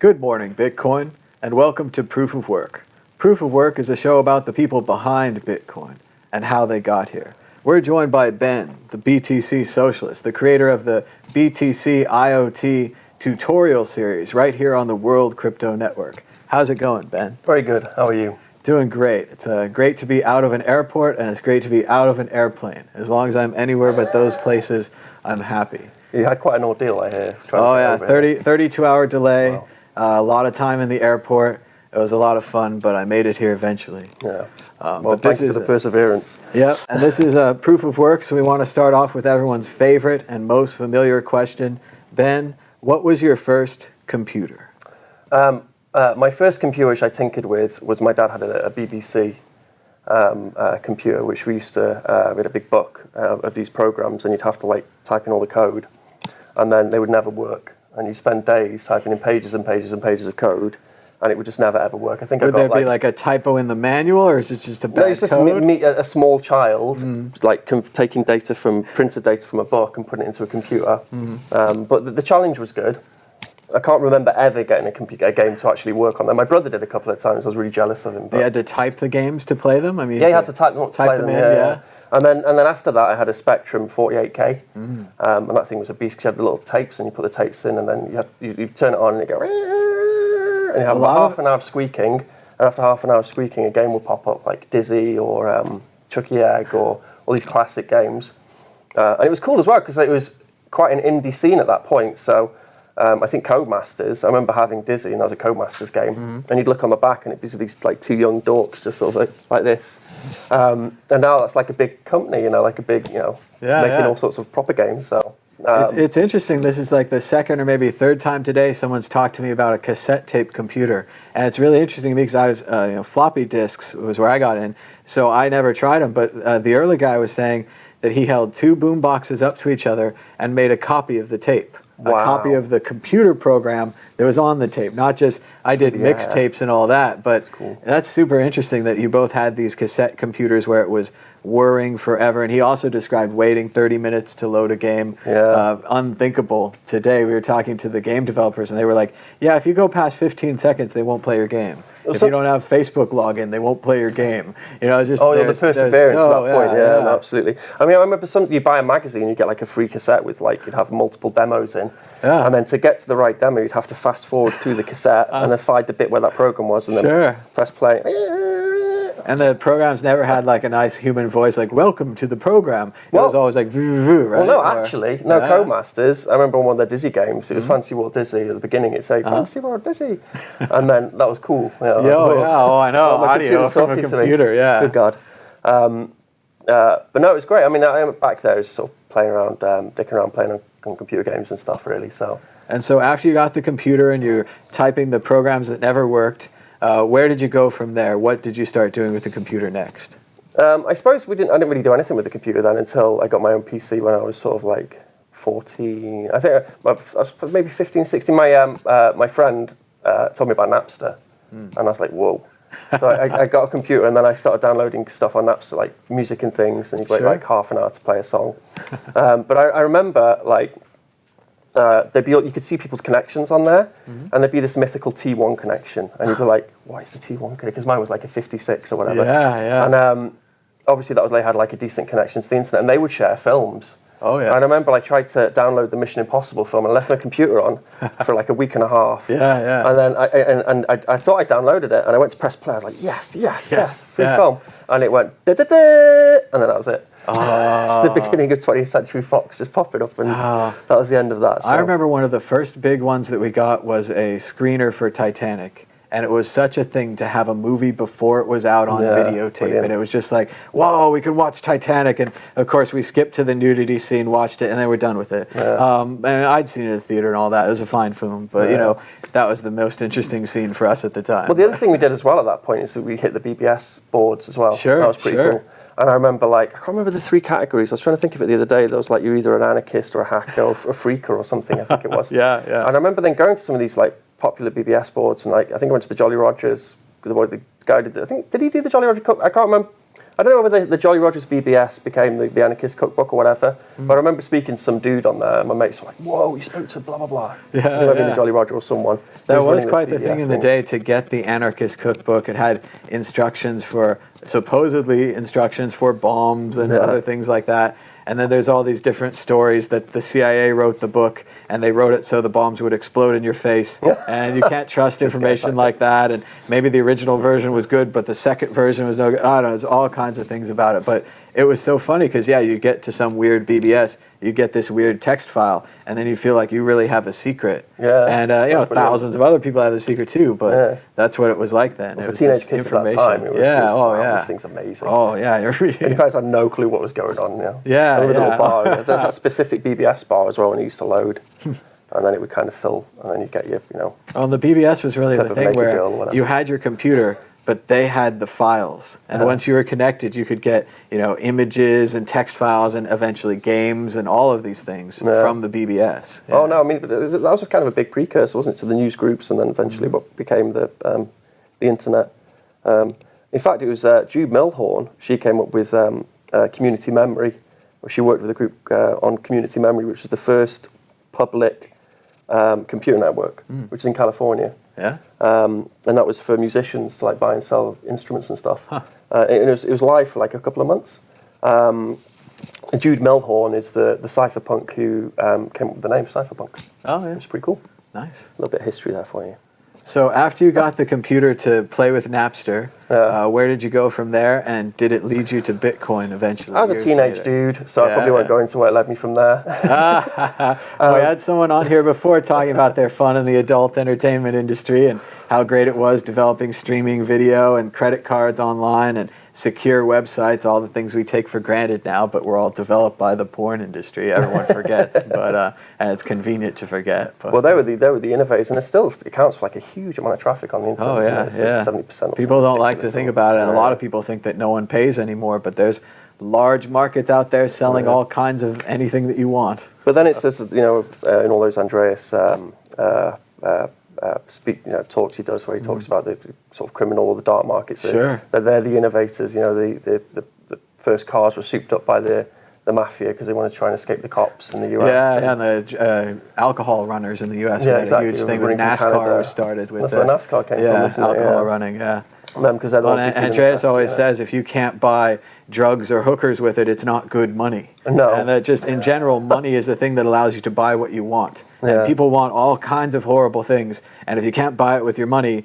Good morning, Bitcoin, and welcome to Proof of Work. Proof of Work is a show about the people behind Bitcoin and how they got here. We're joined by Ben, the BTC Socialist, the creator of the BTC IoT tutorial series right here on the World Crypto Network. How's it going, Ben? Very good. How are you? Doing great. It's great to be out of an airport, and it's great to be out of an airplane. As long as I'm anywhere but those places, I'm happy. You had quite an ordeal, I hear. Oh yeah, 32-hour delay. Wow. A lot of time in the airport. It was a lot of fun, but I made it here eventually. Yeah. Well, thank you for the perseverance. Yep, and this is a proof of work, so we want to start off with everyone's favorite and most familiar question. Ben, what was your first computer? My first computer, which I tinkered with, was my dad had a BBC computer, which we used to, we had a big book of these programs, and you'd have to like type in all the code, and then they would never work. And you spend days typing in pages and pages and pages of code, and it would just never ever work. I think would there be like a typo in the manual, or is it just a bad code? No, it's just a small child like taking printed data from a book and putting it into a computer. But the challenge was good. I can't remember ever getting a game to actually work on them. My brother did a couple of times. I was really jealous of him. But you had to type the games to play them? I mean, yeah, you had to type them in. Yeah. And then after that, I had a Spectrum 48K, and that thing was a beast because you had the little tapes, and you put the tapes in, and then you turn it on, and it go, and you have about half an hour of squeaking, and after half an hour of squeaking, a game will pop up like Dizzy or Chucky Egg or all these classic games, and it was cool as well because it was quite an indie scene at that point. So I think Codemasters, I remember having Dizzy, and that was a Codemasters game, and you'd look on the back, and it'd be these like two young dorks just sort of like this. And now that's like a big company, like a big, making all sorts of proper games. So it's interesting. This is like the second or maybe third time today someone's talked to me about a cassette tape computer, and it's really interesting because I was, floppy disks was where I got in, so I never tried them. But the early guy was saying that he held two boom boxes up to each other and made a copy of the tape. Wow. A copy of the computer program that was on the tape, not just I did mixtapes and all that, but that's super interesting that you both had these cassette computers where it was whirring forever. And he also described waiting 30 minutes to load a game. Unthinkable today. We were talking to the game developers, and they were like, yeah, if you go past 15 seconds, they won't play your game. If you don't have Facebook login, they won't play your game. Just the perseverance at that point. Yeah, absolutely. I mean, I remember you buy a magazine, you get like a free cassette with you'd have multiple demos in, and then to get to the right demo, you'd have to fast forward through the cassette and then find the bit where that program was, and then press play. And the programs never had like a nice human voice, like "Welcome to the program." It was always like "Voo," right? Well, Codemasters. I remember on one of their Dizzy games. It was Fantasy World Dizzy. At the beginning, it'd say "Fantasy World Dizzy," and then that was cool. Oh, I know. Audio from a computer. Yeah. Good God. But no, it was great. I mean, I back there, just sort of playing around, dicking around, playing on computer games and stuff, really. So. And so after you got the computer and you're typing the programs that never worked. Where did you go from there? What did you start doing with the computer next? I suppose I didn't really do anything with the computer then until I got my own PC when I was sort of like 14. I think I was maybe 15, 16. My friend told me about Napster, and I was like, whoa. So I got a computer, and then I started downloading stuff on Napster, like music and things, and you'd wait like half an hour to play a song. But I remember you could see people's connections on there, and there'd be this mythical T1 connection, and you'd be like, "Why is the T1 connection?" Because mine was like a 56 or whatever. And obviously they had like a decent connection to the internet, and they would share films. Oh yeah. And I remember I tried to download the Mission Impossible film, and I left my computer on for like a week and a half. And then I thought I downloaded it, and I went to press play. I was like, yes, free film, and it went da-da-da, and then that was it. It's the beginning of 20th Century Fox just popping up, and that was the end of that. So. I remember one of the first big ones that we got was a screener for Titanic, and it was such a thing to have a movie before it was out on videotape, brilliant. And it was just like, whoa, we could watch Titanic, and of course we skipped to the nudity scene, watched it, and then we're done with it. And I'd seen it in the theater and all that. It was a fine film, but that was the most interesting scene for us at the time. Well, the other thing we did as well at that point is that we hit the BBS boards as well. That was pretty cool. And I remember, I can't remember the three categories. I was trying to think of it the other day. There was you're either an anarchist or a hacker or a freaker or something, I think it was. And I remember then going to some of these popular BBS boards, and I think I went to the Jolly Rogers. The guy did. Did he do the Jolly Roger Cup? I can't remember. I don't know whether the Jolly Rogers BBS became the Anarchist Cookbook or whatever, but I remember speaking to some dude on there, and my mates were like, whoa, you spoke to blah, blah, blah. Yeah, Maybe the Jolly Roger or someone. That was quite the thing in the day to get the Anarchist Cookbook. It had instructions for, supposedly instructions for bombs and other things like that. And then there's all these different stories that the CIA wrote the book, and they wrote it so the bombs would explode in your face. And you can't trust information like that. And maybe the original version was good, but the second version was no good. I don't know, there's all kinds of things about it. But it was so funny because, yeah, you get to some weird BBS, you get this weird text file, and then you feel like you really have a secret. And, you know, thousands of other people have a secret too, but that's what it was like then. Well, for teenage kids at that time, it was just, wow, this thing's amazing. Oh, yeah. And your parents had no clue what was going on, you know. Yeah, a little bar. There's that specific BBS bar as well when it used to load. And then it would kind of fill, and then you get your, you know. Well, the BBS was really the thing where you had your computer, but they had the files. And once you were connected, you could get, you know, images and text files and eventually games and all of these things from the BBS. Oh, no, I mean, that was kind of a big precursor, wasn't it, to the news groups and then eventually what became the internet. In fact, it was Jude Milhorn. She came up with Community Memory. She worked with a group on Community Memory, which was the first public computer network, which is in California. And that was for musicians to like buy and sell instruments and stuff. And it was live for like a couple of months. And Jude Milhorn is the cypherpunk who came up with the name cypherpunk. Oh, yeah. Which is pretty cool. Nice. A little bit of history there for you. So after you got the computer to play with Napster, where did you go from there, and did it lead you to Bitcoin eventually? I was a teenage dude, so I probably won't go into where it led me from there. We had someone on here before talking about their fun in the adult entertainment industry and how great it was developing streaming video and credit cards online and secure websites, all the things we take for granted now, but were all developed by the porn industry. Everyone forgets, but and it's convenient to forget. But, well, they were the innovators, and it counts for like a huge amount of traffic on the internet. Oh yeah, yeah. 70%. People don't like to think about it, and a lot of people think that no one pays anymore, but there's large markets out there selling all kinds of anything that you want. But then it's this, you know, in all those Andreas talks he does where he talks about the sort of criminal or the dark markets. Sure. They're the innovators. You know, the first cars were souped up by the mafia because they wanted to try and escape the cops in the US. Yeah, and the alcohol runners in the US. Yeah, exactly. A huge thing with NASCAR was started with. That's where NASCAR came from. Alcohol running. Yeah. Because they're the ones Andreas always says if you can't buy drugs or hookers with it, it's not good money. No. And that just in general, money is the thing that allows you to buy what you want. And people want all kinds of horrible things. And if you can't buy it with your money's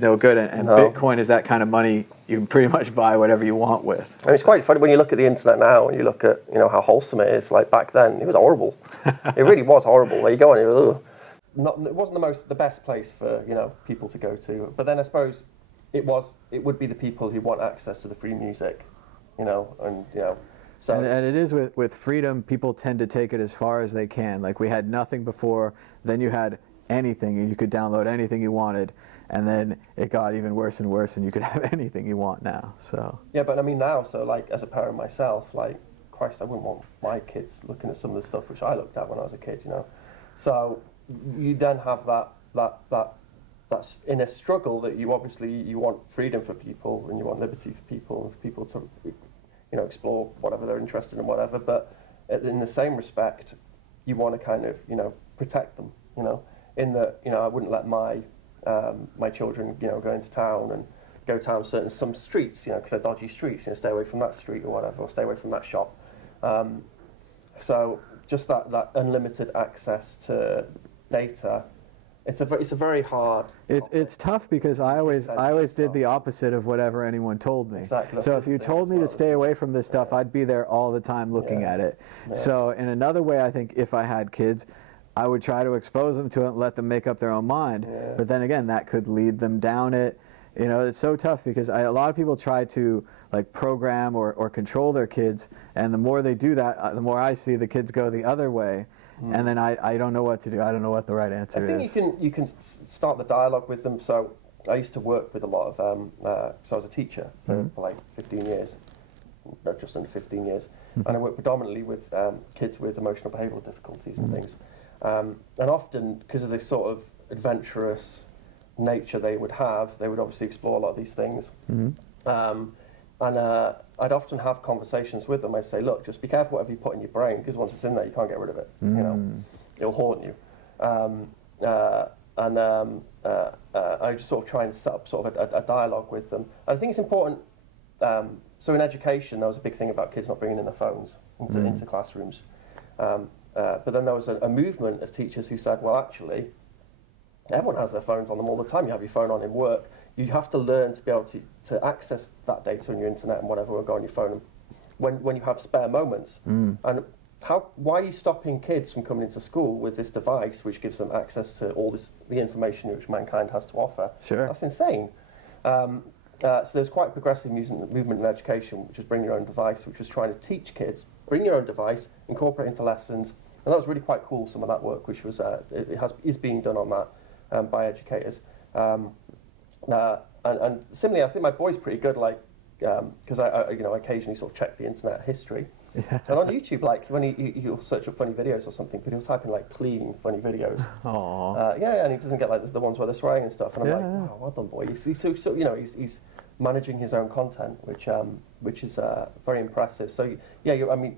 no good. And Bitcoin is that kind of money you can pretty much buy whatever you want with. And it's quite funny when you look at the internet now and you look at, you know, how wholesome it is. Like back then, it was horrible. It really was horrible. Like you go on, it wasn't the best place for, you know, people to go to. But then I suppose it would be the people who want access to the free music, you know, and you know. So and it is with freedom, people tend to take it as far as they can. Like we had nothing before, then you had anything, and you could download anything you wanted, and then it got even worse and worse, and you could have anything you want now. So yeah, but I mean now, so like as a parent myself, like Christ, I wouldn't want my kids looking at some of the stuff which I looked at when I was a kid, you know. So you then have that's in a struggle that you want freedom for people and you want liberty for people and for people to, you know, explore whatever they're interested in, whatever. But in the same respect, you want to kind of, you know, protect them, you know, in that, you know, I wouldn't let my my children, you know, go into town and go down some streets, you know, because they're dodgy streets, you know, stay away from that street or whatever, or stay away from that shop. So just that unlimited access to data. It's a very hard. It's tough because I always did the opposite of whatever anyone told me. Exactly. So if you told me to stay away from this stuff, I'd be there all the time looking at it. Yeah. So in another way, I think if I had kids, I would try to expose them to it and let them make up their own mind. Yeah. But then again, that could lead them down it. You know, it's so tough because a lot of people try to like program or control their kids, and the more they do that, the more I see the kids go the other way. And then I don't know what to do. I don't know what the right answer is. I think you can start the dialogue with them. So I used to work with a lot of, so I was a teacher for like 15 years, not just under 15 years. And I worked predominantly with kids with emotional behavioural difficulties and things. And often, because of the sort of adventurous nature they would have, they would obviously explore a lot of these things. I'd often have conversations with them. I'd say, look, just be careful whatever you put in your brain, because once it's in there, you can't get rid of it. You know, it'll haunt you. I just sort of try and set up sort of a dialogue with them. I think it's important. So in education, there was a big thing about kids not bringing in their phones into classrooms. But then there was a movement of teachers who said, well, actually, everyone has their phones on them all the time. You have your phone on in work. You have to learn to be able to access that data on your internet and whatever will go on your phone when you have spare moments. And why are you stopping kids from coming into school with this device which gives them access to all the information which mankind has to offer? Sure. That's insane. So there's quite a progressive movement in education, which was bring your own device, which was trying to teach kids, bring your own device, incorporate into lessons. And that was really quite cool, some of that work, which was is being done on that by educators. And similarly, I think my boy's pretty good, like, because I occasionally sort of check the internet history. Yeah. And on YouTube, like, when he'll search up funny videos or something, but he'll type in, like, clean funny videos. And he doesn't get, like, the ones where they're swearing and stuff. And I'm like, wow, well done, boy. He's managing his own content, which is very impressive. So, I mean,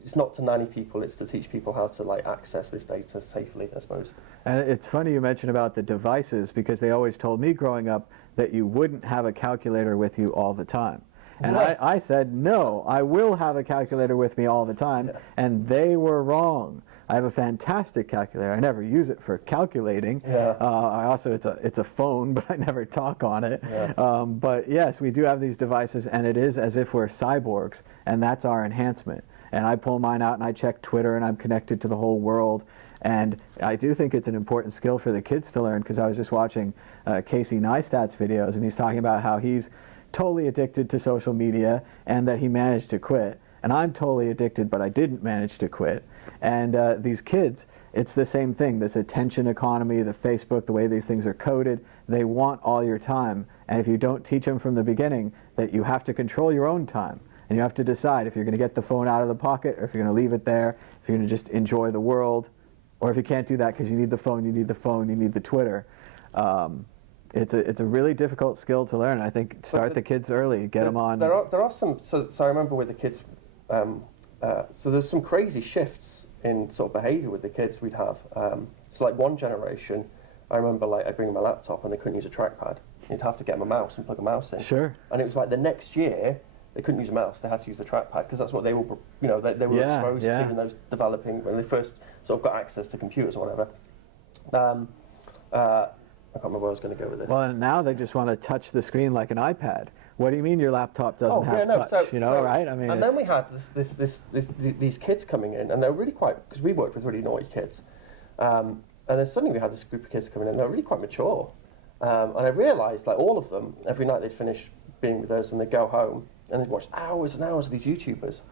it's not to nanny people, it's to teach people how to, like, access this data safely, I suppose. And it's funny you mention about the devices, because they always told me growing up that you wouldn't have a calculator with you all the time. And I said, no, I will have a calculator with me all the time. Yeah. And they were wrong. I have a fantastic calculator. I never use it for calculating. Yeah. I also, it's a phone, but I never talk on it. Yeah. But yes, we do have these devices, and it is as if we're cyborgs, and that's our enhancement. And I pull mine out and I check Twitter, and I'm connected to the whole world. And I do think it's an important skill for the kids to learn, because I was just watching Casey Neistat's videos, and he's talking about how he's totally addicted to social media and that he managed to quit. And I'm totally addicted, but I didn't manage to quit. And these kids, it's the same thing, this attention economy, the Facebook, the way these things are coded, they want all your time. And if you don't teach them from the beginning that you have to control your own time, and you have to decide if you're going to get the phone out of the pocket, or if you're going to leave it there, if you're going to just enjoy the world, or if you can't do that because you need the phone, you need the Twitter. It's a really difficult skill to learn. I think start the kids early, get them on. There are some. So I remember with the kids. So there's some crazy shifts in sort of behaviour with the kids we'd have. So like one generation, I remember, like, I'd bring them a laptop and they couldn't use a trackpad. You'd have to get them a mouse and plug a mouse in. Sure. And it was like the next year they couldn't use a mouse. They had to use the trackpad, because that's what they were, they were exposed to when they was developing, when they first sort of got access to computers or whatever. I can't remember where I was going to go with this. Well, and now they just want to touch the screen like an iPad. What do you mean your laptop doesn't have touch? Right? I mean, and then we had these kids coming in, and they're really quite, because we worked with really naughty kids, and then suddenly we had this group of kids coming in. They're really quite mature, and I realised, like, all of them, every night they'd finish being with us and they'd go home and they'd watch hours and hours of these YouTubers.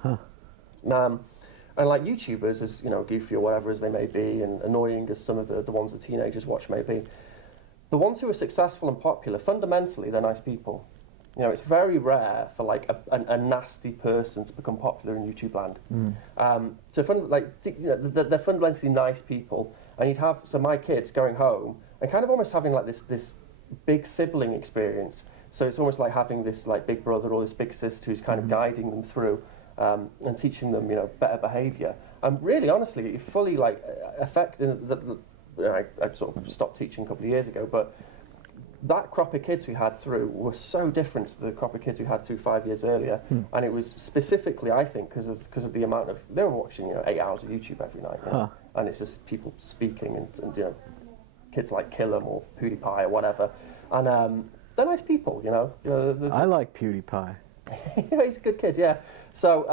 And like YouTubers, as goofy or whatever as they may be, and annoying as some of the ones the teenagers watch may be, the ones who are successful and popular, fundamentally, they're nice people. It's very rare for, like, a nasty person to become popular in YouTube land. They're fundamentally nice people, and you'd have my kids going home and kind of almost having, like, this big sibling experience. So it's almost like having this, like, big brother or this big sister who's kind of guiding them through and teaching them, better behaviour. And really, honestly, it fully, like, affected. I sort of stopped teaching a couple of years ago, but that crop of kids we had through were so different to the crop of kids we had through 5 years earlier. And it was specifically, I think, because of the amount of, they were watching 8 hours of YouTube every night, and it's just people speaking and kids like Killam or PewDiePie or whatever, and they're nice people, I like PewDiePie. He's a good kid, yeah. So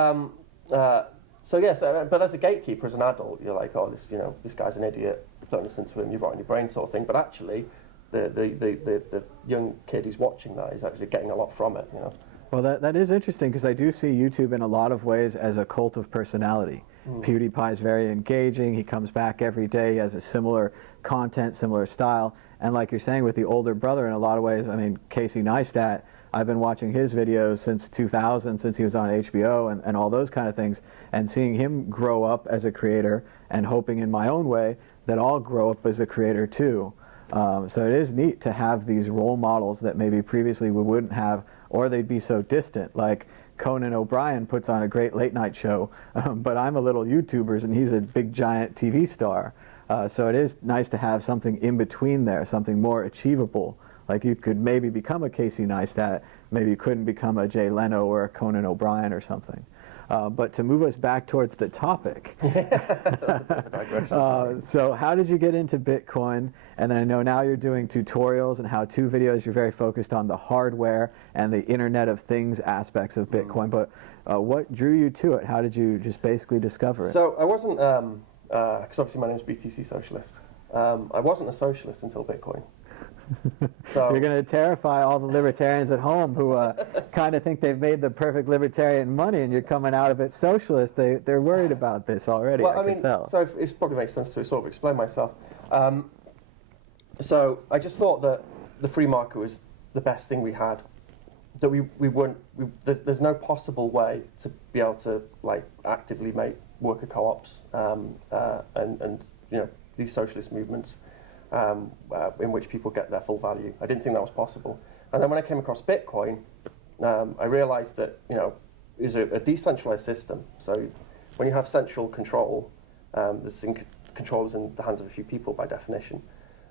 yes, but as a gatekeeper, as an adult, you're like, oh, this guy's an idiot. Don't listen to him. You've rotted your brain, sort of thing. But actually, the young kid who's watching that is actually getting a lot from it. Well, that is interesting, because I do see YouTube in a lot of ways as a cult of personality. PewDiePie is very engaging. He comes back every day. He has a similar content, similar style. And like you're saying with the older brother, in a lot of ways, I mean, Casey Neistat, I've been watching his videos since 2000, since he was on HBO and all those kind of things, and seeing him grow up as a creator and hoping in my own way that I'll grow up as a creator too. So it is neat to have these role models that maybe previously we wouldn't have or they'd be so distant. Like Conan O'Brien puts on a great late night show, but I'm a little YouTuber and he's a big giant TV star. So it is nice to have something in between there, something more achievable. Like you could maybe become a Casey Neistat, maybe you couldn't become a Jay Leno or a Conan O'Brien or something. But to move us back towards the topic, so how did you get into Bitcoin? And then I know now you're doing tutorials and how-to videos. You're very focused on the hardware and the Internet of Things aspects of Bitcoin. But what drew you to it? How did you just basically discover it? So I wasn't, because obviously my name is BTC Socialist. I wasn't a socialist until Bitcoin. So you're going to terrify all the libertarians at home who kind of think they've made the perfect libertarian money, and you're coming out of it socialist. They're worried about this already. Well, I can tell. So it probably makes sense to sort of explain myself. So I just thought that the free market was the best thing we had. That there's no possible way to be able to like actively make worker co-ops and these socialist movements. In which people get their full value. I didn't think that was possible. And then when I came across Bitcoin, I realized that, it was a decentralized system. So when you have central control, control is in the hands of a few people by definition.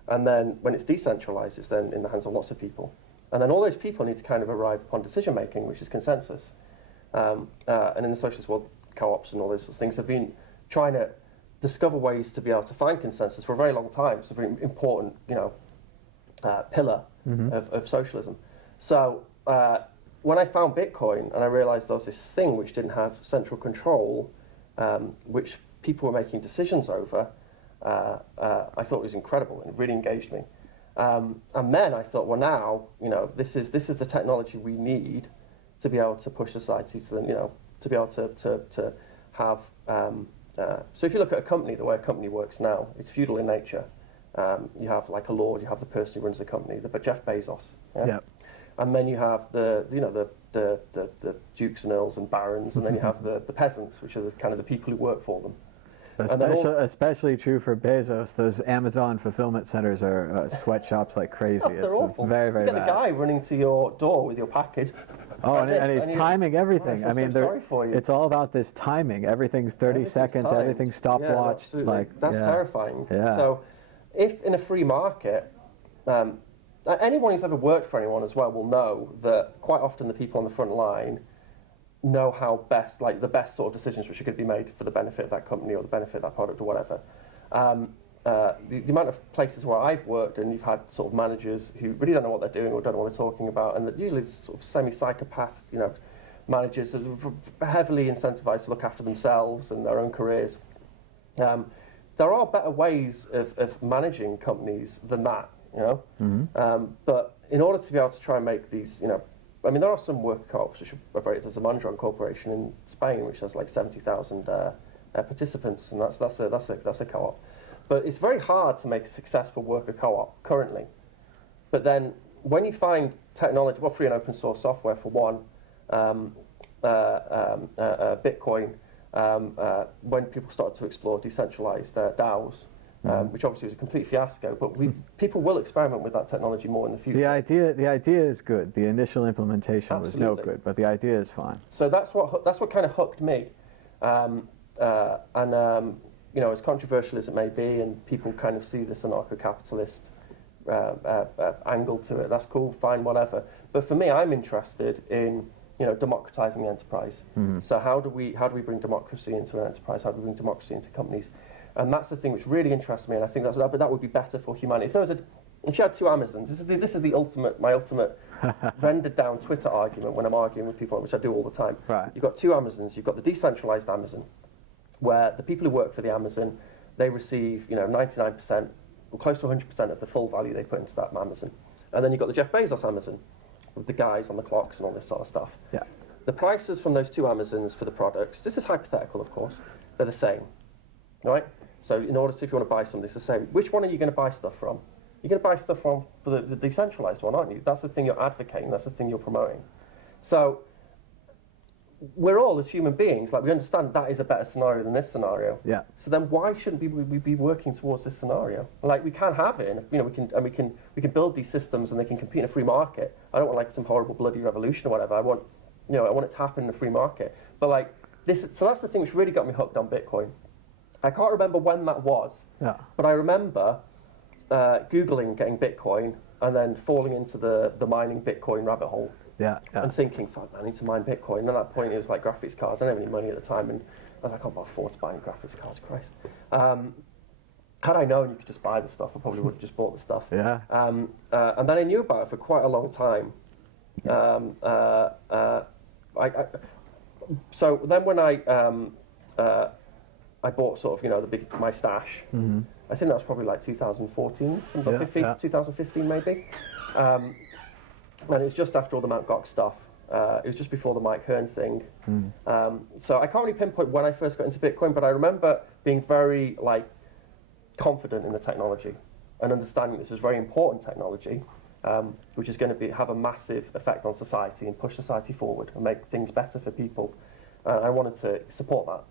And then when it's decentralized, it's then in the hands of lots of people. And then all those people need to kind of arrive upon decision making, which is consensus. And in the socialist world, co-ops and all those sorts of things have been trying to discover ways to be able to find consensus for a very long time. It's a very important, pillar of socialism. So when I found Bitcoin and I realized there was this thing which didn't have central control, which people were making decisions over, I thought it was incredible and it really engaged me. And then I thought, well, now, this is the technology we need to be able to push society to be able to have. So if you look at a company, the way a company works now, it's feudal in nature. You have like a lord, you have the person who runs the company, but Jeff Bezos. Yeah? Yep. And then you have the dukes and earls and barons, and then you have the peasants, which are kind of the people who work for them. Especially true for Bezos. Those Amazon fulfillment centers are sweatshops like crazy. Oh, they're awful. Very, very bad. You get the guy running to your door with your package. And he's timing everything. I mean, sorry for you. It's all about this timing. Everything's 30 seconds. Timed. Everything's stopwatched. Yeah, that's terrifying. Yeah. So, if in a free market, anyone who's ever worked for anyone as well will know that quite often the people on the front line know how the best sort of decisions which are going to be made for the benefit of that company or the benefit of that product or whatever. The amount of places where I've worked and you've had sort of managers who really don't know what they're doing or don't know what they're talking about, and that usually sort of semi-psychopath, managers are heavily incentivized to look after themselves and their own careers. There are better ways of managing companies than that, but in order to be able to try and make these, there are some worker co-ops which are there's a Mondrian corporation in Spain which has like 70,000 participants, and that's a co-op. But it's very hard to make a successful worker co-op currently. But then when you find technology, free and open source software for one, Bitcoin, when people started to explore decentralized DAOs, which obviously was a complete fiasco, but people will experiment with that technology more in the future. The idea is good. The initial implementation Absolutely. Was no good, but the idea is fine. So that's what kind of hooked me, as controversial as it may be, and people kind of see this anarcho-capitalist angle to it. That's cool, fine, whatever. But for me, I'm interested in democratizing the enterprise. So how do we bring democracy into an enterprise? How do we bring democracy into companies? And that's the thing which really interests me, and I think that would be better for humanity. If you had two Amazons, this is my ultimate rendered down Twitter argument when I'm arguing with people, which I do all the time. Right. You've got two Amazons. You've got the decentralized Amazon, where the people who work for the Amazon, they receive 99% or close to 100% of the full value they put into that Amazon. And then you've got the Jeff Bezos Amazon, with the guys on the clocks and all this sort of stuff. Yeah. The prices from those two Amazons for the products, this is hypothetical, of course, they're the same, right? So if you want to buy something, it's the same. Which one are you going to buy stuff from? You're going to buy stuff from the decentralized one, aren't you? That's the thing you're advocating. That's the thing you're promoting. So we're all, as human beings, like we understand that is a better scenario than this scenario. Yeah. So then why shouldn't we be working towards this scenario? Like we can have it, and, we can build these systems and they can compete in a free market. I don't want like some horrible bloody revolution or whatever. I want it to happen in a free market. But like this, so that's the thing which really got me hooked on Bitcoin. I can't remember when that was, but I remember Googling getting Bitcoin and then falling into the mining Bitcoin rabbit hole. And thinking, fuck, man, I need to mine Bitcoin. And at that point, it was like graphics cards. I didn't have any money at the time, and I was like, I can't afford to buy any graphics cards, Christ. Had I known you could just buy the stuff, I probably would have just bought the stuff. And then I knew about it for quite a long time. So then when I bought sort of, my stash, I think that was probably like 2014, 2015 maybe. And it was just after all the Mt. Gox stuff. It was just before the Mike Hearn thing. So I can't really pinpoint when I first got into Bitcoin, but I remember being very confident in the technology and understanding this is very important technology, which is going to have a massive effect on society and push society forward and make things better for people. I wanted to support that.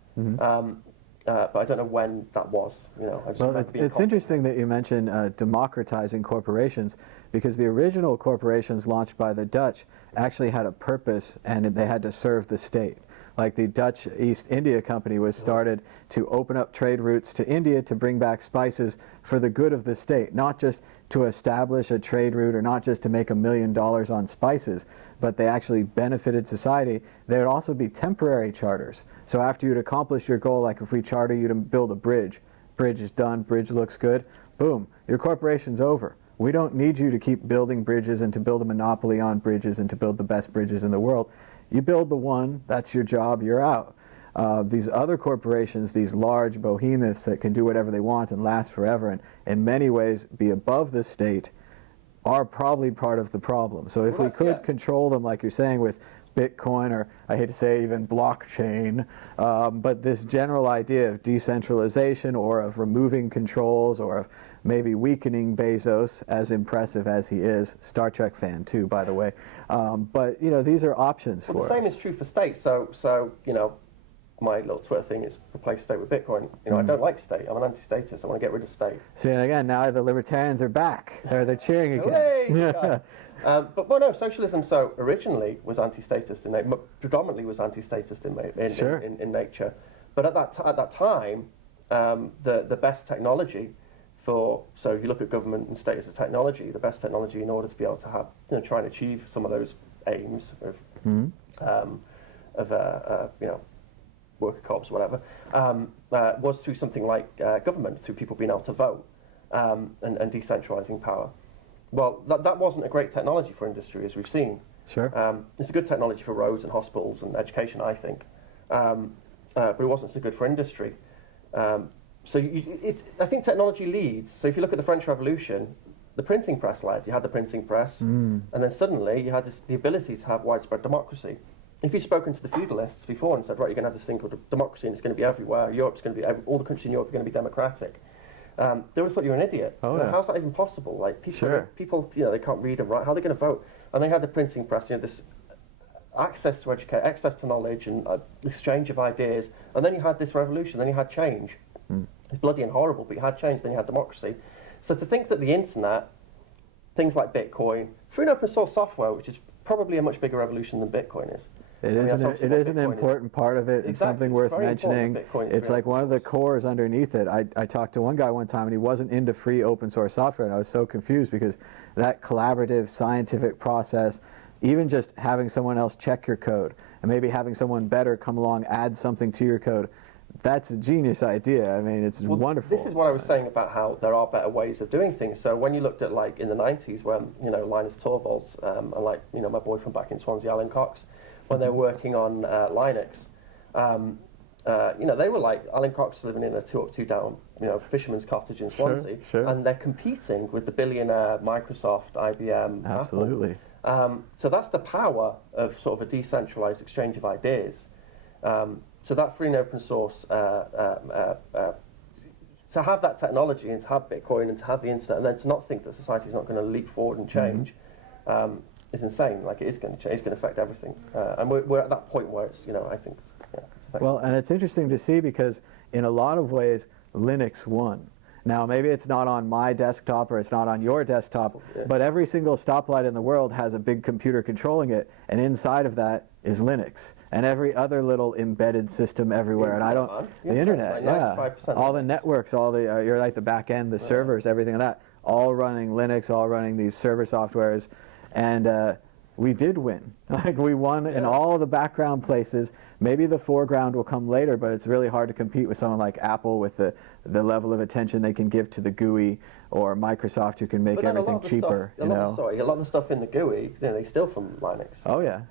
But I don't know when that was. It's interesting that you mentioned democratizing corporations, because the original corporations launched by the Dutch actually had a purpose, and they had to serve the state. Like the Dutch East India Company was started to open up trade routes to India to bring back spices for the good of the state, not just to establish a trade route or not just to make $1 million on spices, but they actually benefited society. There would also be temporary charters. So after you'd accomplish your goal, like if we charter you to build a bridge is done, bridge looks good, boom, your corporation's over. We don't need you to keep building bridges and to build a monopoly on bridges and to build the best bridges in the world. You build the one, that's your job, you're out. These other corporations, these large behemoths that can do whatever they want and last forever and in many ways be above the state, are probably part of the problem. So if we could control them, like you're saying, with Bitcoin, or I hate to say even blockchain, but this general idea of decentralization or of removing controls or of maybe weakening Bezos, as impressive as he is, Star Trek fan too, by the way, but these are options for us. The same is true for states. So my little Twitter thing is replace state with Bitcoin. I don't like state. I'm an anti-statist. I want to get rid of state. See, and again, now the libertarians are back. They're cheering again. But no, socialism originally was anti-statist, predominantly was anti-statist in nature. But at that time, the best technology so if you look at government and state as a technology, the best technology in order to be able to have try and achieve some of those aims of worker co-ops, whatever, was through something like government, through people being able to vote and decentralizing power. Well, that wasn't a great technology for industry, as we've seen. Sure. It's a good technology for roads and hospitals and education, I think, but it wasn't so good for industry. I think technology leads. So if you look at the French Revolution, the printing press led. You had the printing press, and then suddenly you had the ability to have widespread democracy. If you'd spoken to the feudalists before and said, right, you're going to have this thing called democracy and it's going to be everywhere, Europe's going to be, all the countries in Europe are going to be democratic, they would have thought you were an idiot. How's that even possible? Like people, they can't read and write. How are they going to vote? And they had the printing press, this access to educate, access to knowledge and exchange of ideas. And then you had this revolution, then you had change. It's bloody and horrible, but you had change, then you had democracy. So to think that the internet, things like Bitcoin, free and open source software, which is probably a much bigger revolution than Bitcoin is. It is an important part of it. It's something worth mentioning. It's like one of the cores underneath it. I talked to one guy one time and he wasn't into free open source software, and I was so confused because that collaborative scientific process, even just having someone else check your code and maybe having someone better come along, add something to your code, that's a genius idea. I mean, it's wonderful. This is what I was saying about how there are better ways of doing things. So when you looked at in the 90s when, Linus Torvalds and my boy from back in Swansea, Alan Cox, when they were working on Linux, they were like Alan Cox living in a 2 up, 2 down, fisherman's cottage in Swansea, and they're competing with the billionaire Microsoft, IBM, Absolutely. Apple. So that's the power of sort of a decentralized exchange of ideas. So that free and open source, to have that technology and to have Bitcoin and to have the internet, and then to not think that society is not going to leap forward and change, is insane. Like it is going to change. It's going to affect everything. And we're at that point where it's, I think, it's affecting. Well, and it's interesting to see because in a lot of ways, Linux won. Now, maybe it's not on my desktop or it's not on your desktop, but every single stoplight in the world has a big computer controlling it, and inside of that is Linux and every other little embedded system everywhere. The internet, yeah, all the networks, all the you're like the back end, the servers, everything like that, all running Linux, all running these server softwares, and we did win. Like we won in all the background places. Maybe the foreground will come later, but it's really hard to compete with someone like Apple with the level of attention they can give to the GUI, or Microsoft who can make everything cheaper. A lot of the stuff in the GUI, they steal from Linux. Oh yeah.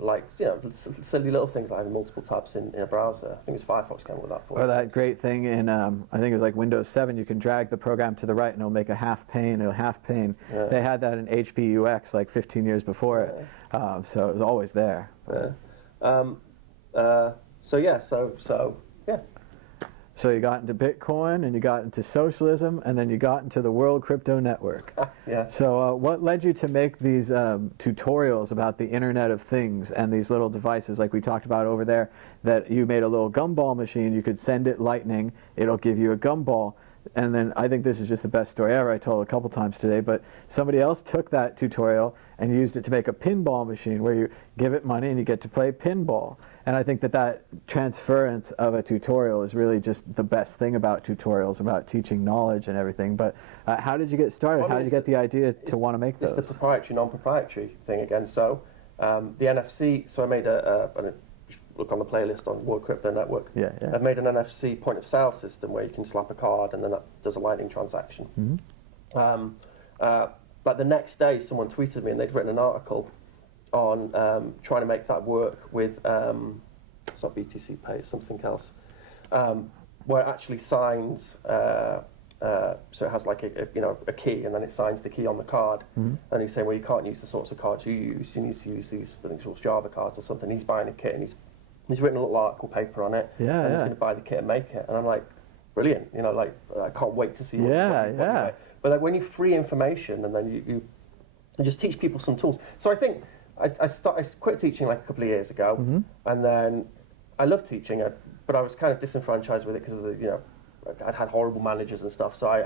Like silly little things like having multiple tabs in a browser. I think it's Firefox came with that for. Or that great thing in I think it was like Windows 7. You can drag the program to the right and it'll make a half pane. Yeah. They had that in HP UX like 15 years before it. So it was always there. So you got into Bitcoin, and you got into socialism, and then you got into the World Crypto Network. So what led you to make these tutorials about the Internet of Things and these little devices like we talked about over there, that you made a little gumball machine, you could send it lightning, it'll give you a gumball. And then I think this is just the best story ever. I told a couple times today, but somebody else took that tutorial and used it to make a pinball machine where you give it money and you get to play pinball. And I think that transference of a tutorial is really just the best thing about tutorials, about teaching knowledge and everything. But how did you get started? How did you get the idea to want to make those? It's the proprietary, non-proprietary thing again. So the NFC, so I made look on the playlist on World Crypto Network. I've made an NFC point of sale system where you can slap a card and then that does a lightning transaction. Like the next day, someone tweeted me and they'd written an article on trying to make that work with it's not BTC Pay, it's something else, where it actually signs. So it has like a key, and then it signs the key on the card. And he's saying, well, you can't use the sorts of cards you use. You need to use these, I think it's Java cards or something. He's buying a kit, and he's written a little article paper on it, and he's going to buy the kit and make it. And I'm like, brilliant, like I can't wait to see what But like when you free information and then you just teach people some tools. So I think I quit teaching like a couple of years ago, and then I loved teaching, but I was kind of disenfranchised with it because of the, I'd had horrible managers and stuff, so I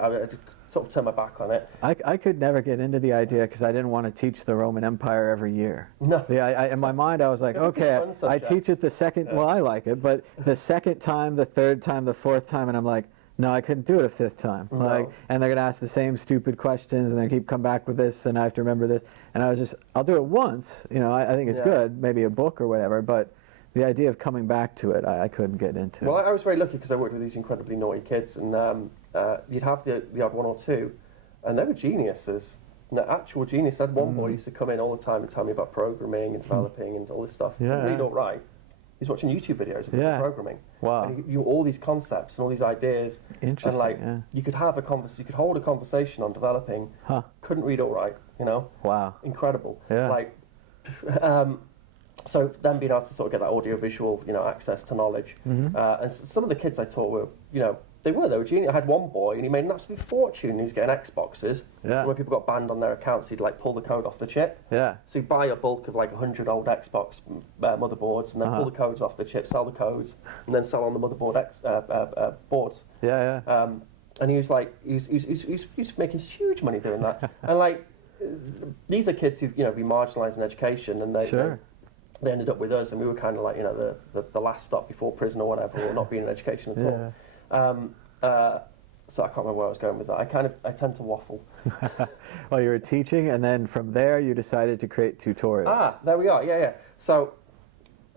sort of turned my back on it. I could never get into the idea because I didn't want to teach the Roman Empire every year. No. In my mind, I was like, okay, I teach it the second, well, I like it, but the second time, the third time, the fourth time, and I'm like, no, I couldn't do it a fifth time. No. Like, and they're going to ask the same stupid questions, and they keep come back with this, and I have to remember this. And I was just, I'll do it once. I think it's good, maybe a book or whatever, but the idea of coming back to it, I couldn't get into. Well, I was very lucky because I worked with these incredibly naughty kids, and you'd have the odd one or two, and they were geniuses. And the actual genius. I had one boy who used to come in all the time and tell me about programming and developing and all this stuff. He could read or write. He's watching YouTube videos of people programming. Wow! And you all these concepts and all these ideas. Interesting. And like you could have you could hold a conversation on developing. Couldn't read or write. Wow! Incredible. Yeah. Like. So then being able to sort of get that audio-visual, access to knowledge. And some of the kids I taught were, they were genius. I had one boy and he made an absolute fortune. He was getting Xboxes. When people got banned on their accounts, he'd like pull the code off the chip. So he'd buy a bulk of like 100 old Xbox motherboards and then pull the codes off the chip, sell the codes, and then sell on the motherboard boards. And he was like, he was making huge money doing that. And like, these are kids who've, been marginalised in education, and they ended up with us, and we were kind of like, the last stop before prison or whatever, or not being in education at all. So I can't remember where I was going with that. I tend to waffle. Well, you were teaching, and then from there you decided to create tutorials. There we are. So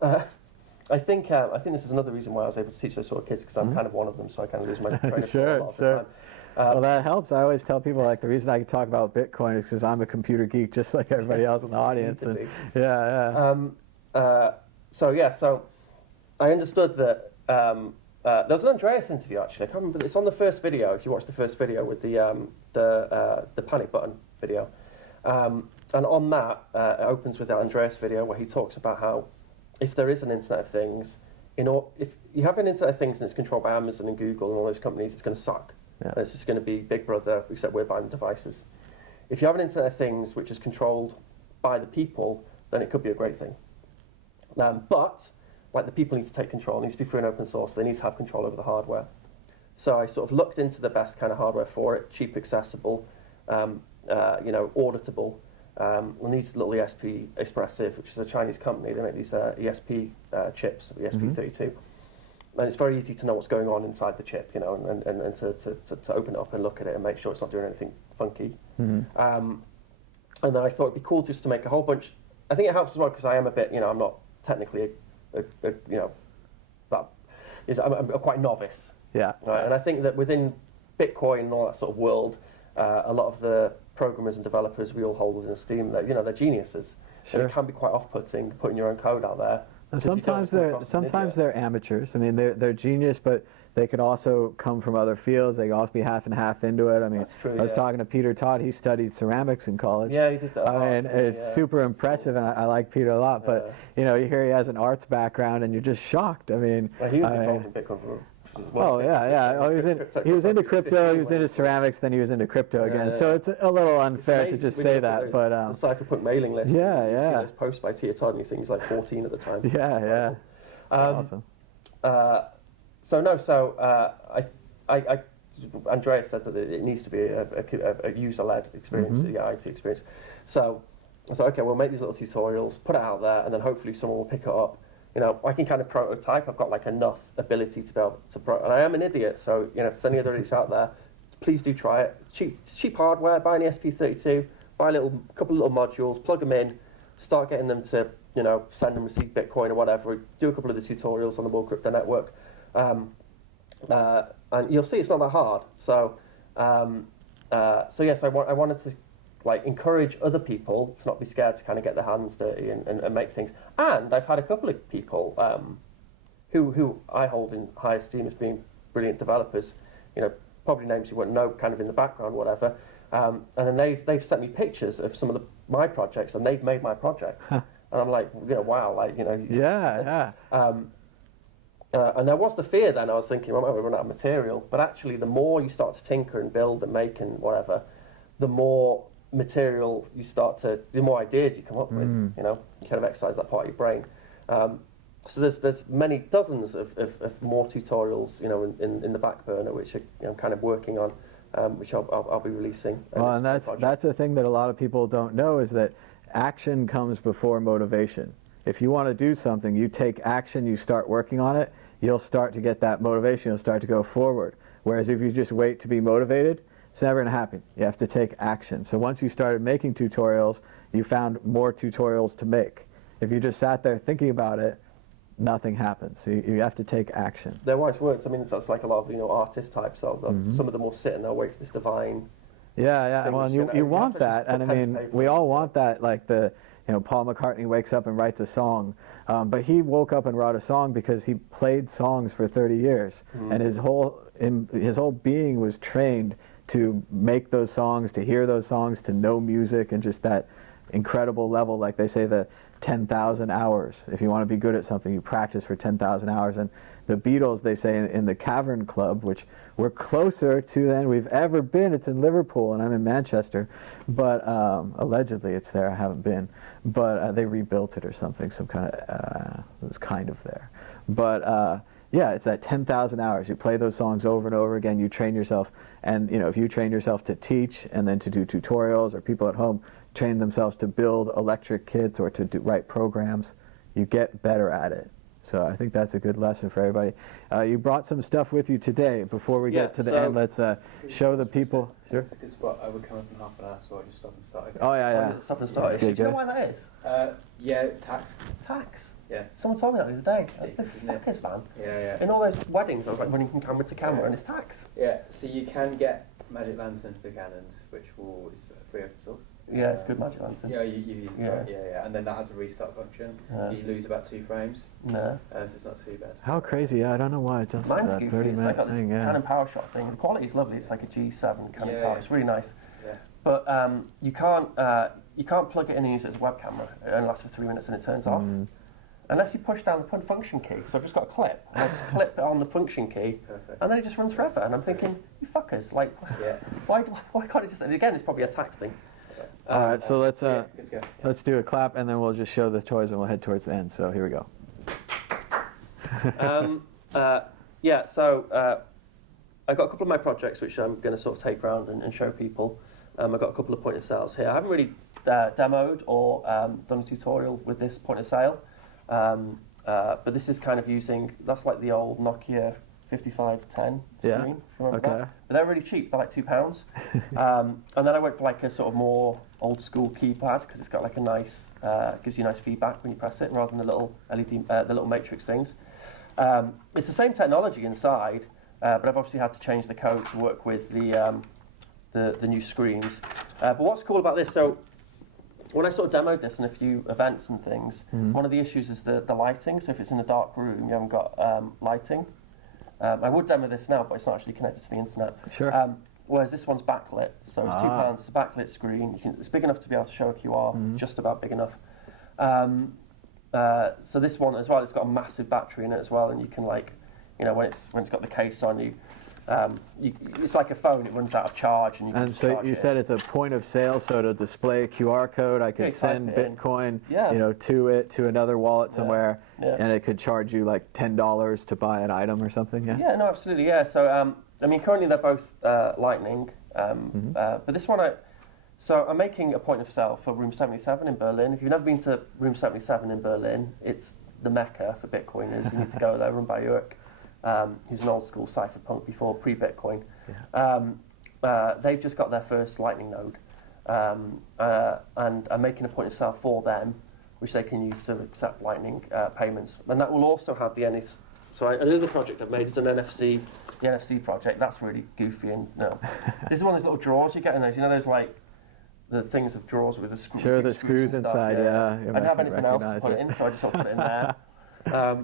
I think this is another reason why I was able to teach those sort of kids, because I'm kind of one of them, so I kind of lose my train of thought a lot of the time. Well, that helps. I always tell people, like, the reason I can talk about Bitcoin is because I'm a computer geek, just like everybody else in the audience. So I understood that there was an Andreas interview, actually. I can't remember. It's on the first video. If you watch the first video with the panic button video, and on that it opens with that Andreas video where he talks about how if there is an Internet of Things, if you have an Internet of Things and it's controlled by Amazon and Google and all those companies, it's going to suck. And it's just going to be Big Brother, except we're buying devices. If you have an Internet of Things which is controlled by the people, then it could be a great thing. But like the people need to take control. It needs to be free and open source. They need to have control over the hardware. So I sort of looked into the best kind of hardware for it, cheap, accessible, auditable. And these little ESP Expressive, which is a Chinese company, they make these ESP chips, ESP32. And it's very easy to know what's going on inside the chip, and to open it up and look at it and make sure it's not doing anything funky. And then I thought it'd be cool just to make a whole bunch. I think it helps as well because I am a bit, I'm not technically, I'm quite novice. Yeah. Right? And I think that within Bitcoin and all that sort of world, a lot of the programmers and developers we all hold in esteem, they're geniuses. Sure. And it can be quite off-putting putting your own code out there. And sometimes they're amateurs. I mean, they're genius, but they could also come from other fields. They can also be half and half into it. I mean, that's true, I was talking to Peter Todd. He studied ceramics in college. Yeah, he did that. And it's super impressive, and I like Peter a lot. But you hear he has an arts background, and you're just shocked. I mean, he was involved in Bitcoin as well. Oh yeah. Oh, he was into crypto. He was into ceramics. Then he was into crypto again. So it's a little unfair to just say that. But the cypherpunk mailing list. You see those posts by Peter Todd, and you think he was like 14 at the time. Yeah. Awesome. Andreas said that it needs to be a user-led experience, IT experience. So I thought, okay, we'll make these little tutorials, put it out there, and then hopefully someone will pick it up. I can kind of prototype. I've got like enough ability to be able to and I am an idiot, so if there's any other idiots out there, please do try it. Cheap hardware, buy an ESP32, buy a couple of little modules, plug them in, start getting them to send and receive Bitcoin or whatever. Do a couple of the tutorials on the World Crypto Network, and you'll see it's not that hard. So I wanted to encourage other people to not be scared to kind of get their hands dirty and make things. And I've had a couple of people who I hold in high esteem as being brilliant developers, probably names you wouldn't know kind of in the background, whatever. And then they've sent me pictures of some of my projects, and they've made my projects. And I'm like, wow, Yeah. And there was the fear then, I was thinking, well, we run out of material. But actually, the more you start to tinker and build and make and whatever, the more material you start to, the more ideas you come up with, you kind of exercise that part of your brain. So there's many dozens of more tutorials, in the back burner, which I'm kind of working on, which I'll be releasing. Well, and that's the thing that a lot of people don't know is that action comes before motivation. If you want to do something, you take action, you start working on it, you'll start to get that motivation, you'll start to go forward. Whereas if you just wait to be motivated, it's never going to happen. You have to take action. So once you started making tutorials, you found more tutorials to make. If you just sat there thinking about it, nothing happens. So you have to take action. They're wise words. I mean, that's like a lot of artist types. Some of them will sit and they'll wait for this divine. Yeah. Well, you want that, and I mean, we all want that. Like Paul McCartney wakes up and writes a song, but he woke up and wrote a song because he played songs for 30 years, and his whole being was trained to make those songs, to hear those songs, to know music, and just that incredible level. Like they say, the 10,000 hours. If you want to be good at something, you practice for 10,000 hours. And the Beatles, they say in the Cavern Club, which we're closer to than we've ever been. It's in Liverpool, and I'm in Manchester. But allegedly it's there. I haven't been. But they rebuilt it or something. Some kind of, it was kind of there. But yeah, it's that 10,000 hours. You play those songs over and over again. You train yourself. And if you train yourself to teach and then to do tutorials, or people at home train themselves to build electric kits or to write programs, you get better at it. So I think that's a good lesson for everybody. You brought some stuff with you today. Before we get to the end, let's show the people. Sure. It's a good spot. I would come up in half an hour, so I'll just stop and start again. Oh yeah. Stop and start. Do you know why that is? Yeah, tax. Tax. Yeah. Someone told me that the other day. That's the fuckers, man. Yeah. In all those weddings, I was like running from camera to camera, and it's tax. Yeah. So you can get Magic Lantern for cannons, which is free open source. Yeah, it's good Magic Lantern. Yeah, you use it. Yeah. And then that has a restart function. Yeah. You lose about 2 frames. No. So it's not too bad. How crazy! I don't know why it does Mine's that. goofy. It's like got this Canon PowerShot thing. The quality's lovely. It's like a G7 Canon Power. It's really nice. Yeah. But you can't plug it in and use it as a web camera. It only lasts for 3 minutes and it turns off. Unless you push down the function key. So I've just got a clip, and I just clip it on the function key, and then it just runs forever. And I'm thinking, you fuckers, why can't it just? And again, it's probably a tax thing. All right, so let's good to go. let's do a clap, and then we'll just show the toys, and we'll head towards the end. So here we go. Yeah, so I've got a couple of my projects which I'm going to sort of take around and show people. I've got a couple of point of sales here. I haven't really demoed or done a tutorial with this point of sale, but this is kind of using, that's like the old Nokia 5510 screen. Remember that? But they're really cheap, they're like £2. And then I went for like a sort of more old school keypad because it's got like a nice, gives you nice feedback when you press it rather than the little LED, the little matrix things. It's the same technology inside, but I've obviously had to change the code to work with the new screens. But what's cool about this, so when I sort of demoed this in a few events and things, one of the issues is the lighting. So if it's in a dark room, you haven't got lighting. I would demo this now, but it's not actually connected to the internet. Sure. Whereas this one's backlit, so it's £2. It's a backlit screen. It's big enough to be able to show a QR, just about big enough. So this one as well, it's got a massive battery in it as well, and you can like, you know, when it's got the case on, it's like a phone. It runs out of charge, and you can And so you said it's a point of sale, so to display a QR code, I could send Bitcoin, you know, to another wallet somewhere, and it could charge you like $10 to buy an item or something. Yeah. Yeah. No, absolutely. Yeah. So I mean, currently they're both Lightning, but this one So I'm making a point of sale for Room 77 in Berlin. If you've never been to Room 77 in Berlin, it's the mecca for Bitcoiners. You need to go there, run by Jörg, who's an old school cypherpunk before pre-Bitcoin. Yeah. They've just got their first Lightning node, and I'm making a point of sale for them, which they can use to accept Lightning payments. And that will also have the NFC. So another project I've made is an NFC, the NFC project. That's really goofy and this is one of those little drawers you get in those. You know, those like the things of drawers with the screws. Sure, the screws inside. Yeah. I didn't have anything else to put it in, so I just sort of put it in there.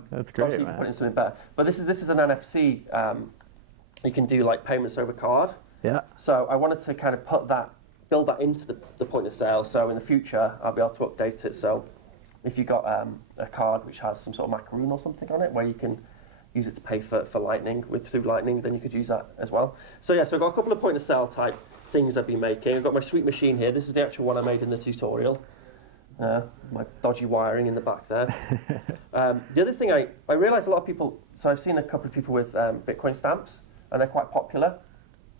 That's great. Obviously, you can put it in something better. But this is an NFC. You can do like payments over card. Yeah. So I wanted to kind of build that into the point of sale. So in the future, I'll be able to update it. So if you got a card which has some sort of macaroon or something on it, where you can use it to pay for Lightning through Lightning, then you could use that as well. So yeah, so I've got a couple of point of sale type things I've been making. I've got my sweet machine here. This is the actual one I made in the tutorial. My dodgy wiring in the back there. The other thing I realised a lot of people, so I've seen a couple of people with Bitcoin stamps, and they're quite popular.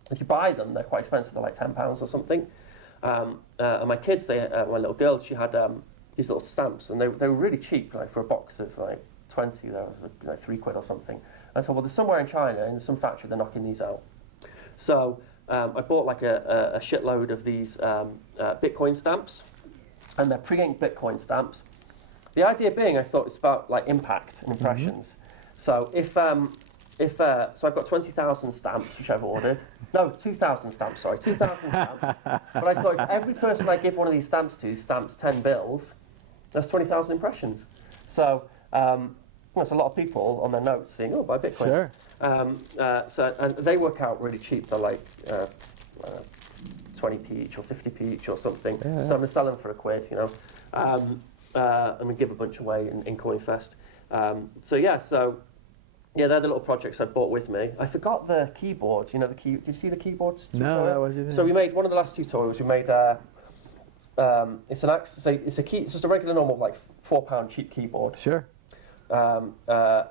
If you buy them, they're quite expensive. They're like £10 or something. And my kids, my little girl, she had these little stamps, and they were really cheap, like for a box of like 20, that was like £3 or something. And I thought, well, there's somewhere in China, in some factory, they're knocking these out. So I bought like a shitload of these Bitcoin stamps, and they're pre-inked Bitcoin stamps. The idea being, I thought it's about like impact and impressions. So so I've got 20,000 stamps which I've ordered. No, 2,000 stamps. Sorry, 2,000 stamps. But I thought if every person I give one of these stamps to stamps 10 bills, that's 20,000 impressions. So that's a lot of people on their notes saying, "Oh, buy Bitcoin." Sure. So and they work out really cheap. They're like 20p each or 50p each or something. Yeah. So I'm selling for £1, you know, and we give a bunch away in CoinFest. Yeah, they're the little projects I bought with me. I forgot the keyboard. You know, did you see the keyboards? No, that wasn't it. So we made one of the last tutorials. We made it's just a regular normal like £4 cheap keyboard. Sure. I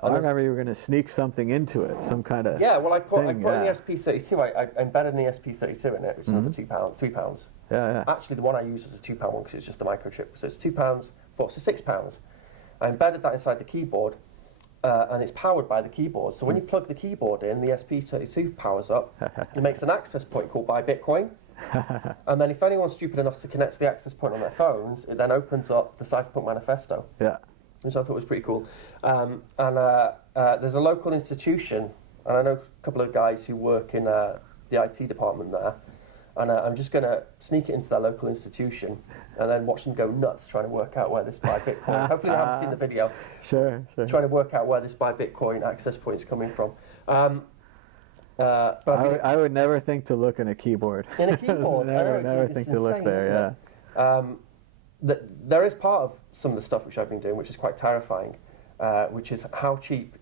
remember you were going to sneak something into it, some kind of I put in the SP32. I embedded an SP32 in it, which is another £3. Yeah. Actually, the one I used was a £2 one because it's just a microchip. So it's £2, so £6. I embedded that inside the keyboard, and it's powered by the keyboard. So when you plug the keyboard in, the SP32 powers up. It makes an access point called Buy Bitcoin. And then if anyone's stupid enough to connect to the access point on their phones, it then opens up the Cypherpunk Manifesto. Yeah. Which I thought was pretty cool. There's a local institution, and I know a couple of guys who work in the IT department there, and I'm just going to sneak it into their local institution and then watch them go nuts trying to work out where this Buy Bitcoin... Hopefully they haven't seen the video. Sure. Trying to work out where this Buy Bitcoin access point is coming from. I would never think to look in a keyboard. In a keyboard? never think to look there, yeah. There is part of some of the stuff which I've been doing, which is quite terrifying, which is how cheap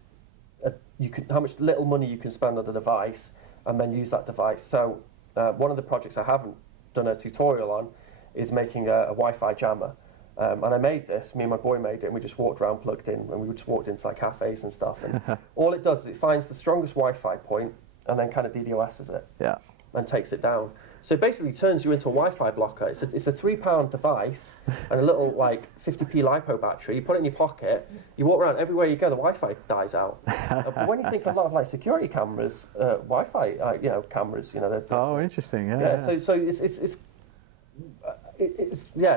how much little money you can spend on a device and then use that device. So one of the projects I haven't done a tutorial on is making a Wi-Fi jammer. And I made this, me and my boy made it, and we just walked around plugged in, and we just walked into like cafes and stuff. And all it does is it finds the strongest Wi-Fi point and then kind of DDoSes it. Yeah. And takes it down. So it basically turns you into a Wi-Fi blocker. It's a £3 device and a little like 50p LiPo battery. You put it in your pocket, you walk around, everywhere you go, the Wi-Fi dies out. But when you think of a lot of like security cameras, Wi-Fi, cameras, they're Interesting. yeah. So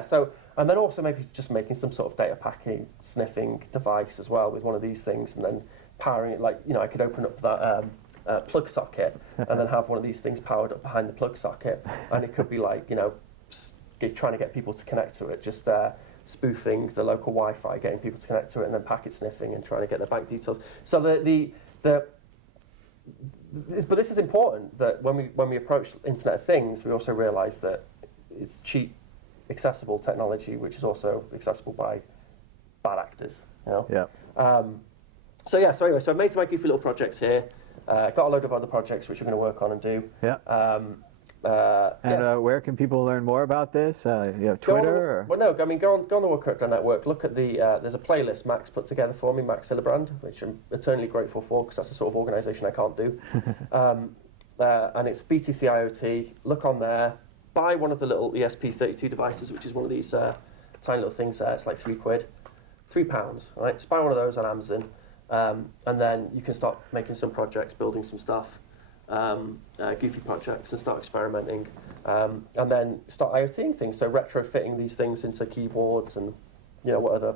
So and then also maybe just making some sort of data packing, sniffing device as well with one of these things, and then powering it. Like I could open up that. Plug socket and then have one of these things powered up behind the plug socket, and it could be like trying to get people to connect to it, just spoofing the local Wi-Fi, getting people to connect to it, and then packet sniffing and trying to get their bank details. So but this is important that when we approach Internet of Things, we also realise that it's cheap, accessible technology, which is also accessible by bad actors. Yeah. So anyway, so I made some goofy little projects here. Got a load of other projects which we're going to work on and do. Yeah. Where can people learn more about this? You have Twitter? Go on the World Crypto Network. Look at there's a playlist Max put together for me, Max Hillebrand, which I'm eternally grateful for because that's the sort of organisation I can't do. And it's BTC IoT. Look on there. Buy one of the little ESP32 devices, which is one of these tiny little things there. It's like £3. £3, right? Just buy one of those on Amazon. And then you can start making some projects, building some stuff, goofy projects, and start experimenting. And then start IoTing things, so retrofitting these things into keyboards and what other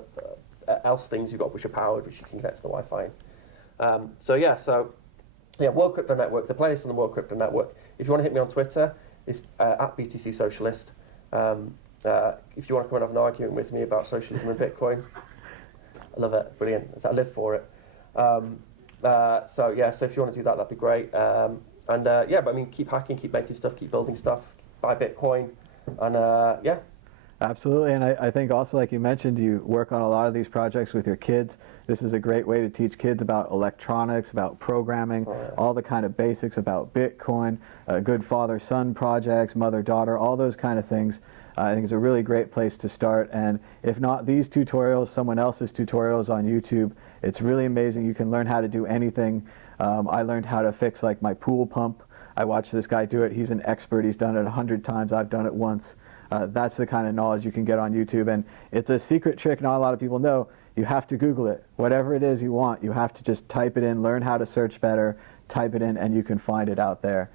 else things you've got which are powered, which you can connect to the Wi-Fi. World Crypto Network, the playlist on the World Crypto Network. If you want to hit me on Twitter, it's at BTC Socialist. If you want to come and have an argument with me about socialism and Bitcoin, I love it, brilliant. I live for it. So if you want to do that, that'd be great. But keep hacking, keep making stuff, keep building stuff, buy Bitcoin, and Absolutely, and I think also, like you mentioned, you work on a lot of these projects with your kids. This is a great way to teach kids about electronics, about programming, all the kind of basics about Bitcoin, good father-son projects, mother-daughter, all those kind of things. I think it's a really great place to start, and if not these tutorials, someone else's tutorials on YouTube. It's really amazing. You can learn how to do anything. I learned how to fix like my pool pump. I watched this guy do it. He's an expert. He's done it 100 times. I've done it once. That's the kind of knowledge you can get on YouTube, and it's a secret trick not a lot of people know. You have to Google it. Whatever it is you want, you have to just type it in, learn how to search better, type it in, and you can find it out there.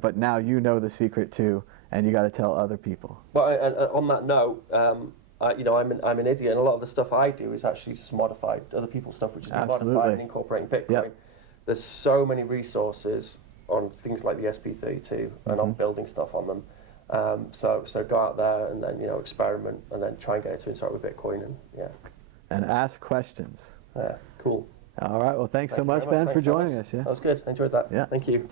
But now you know the secret too, and you got to tell other people. Well, and on that note, I'm an idiot, and a lot of the stuff I do is actually just modified other people's stuff, which is modified and incorporating Bitcoin. Yep. There's so many resources on things like the SP32 and on building stuff on them. So go out there and then experiment and then try and get it to interact with Bitcoin and ask questions. Yeah, cool. All right. Well, thanks so much, Ben, for joining us. Yeah, that was good. I enjoyed that. Yeah, thank you.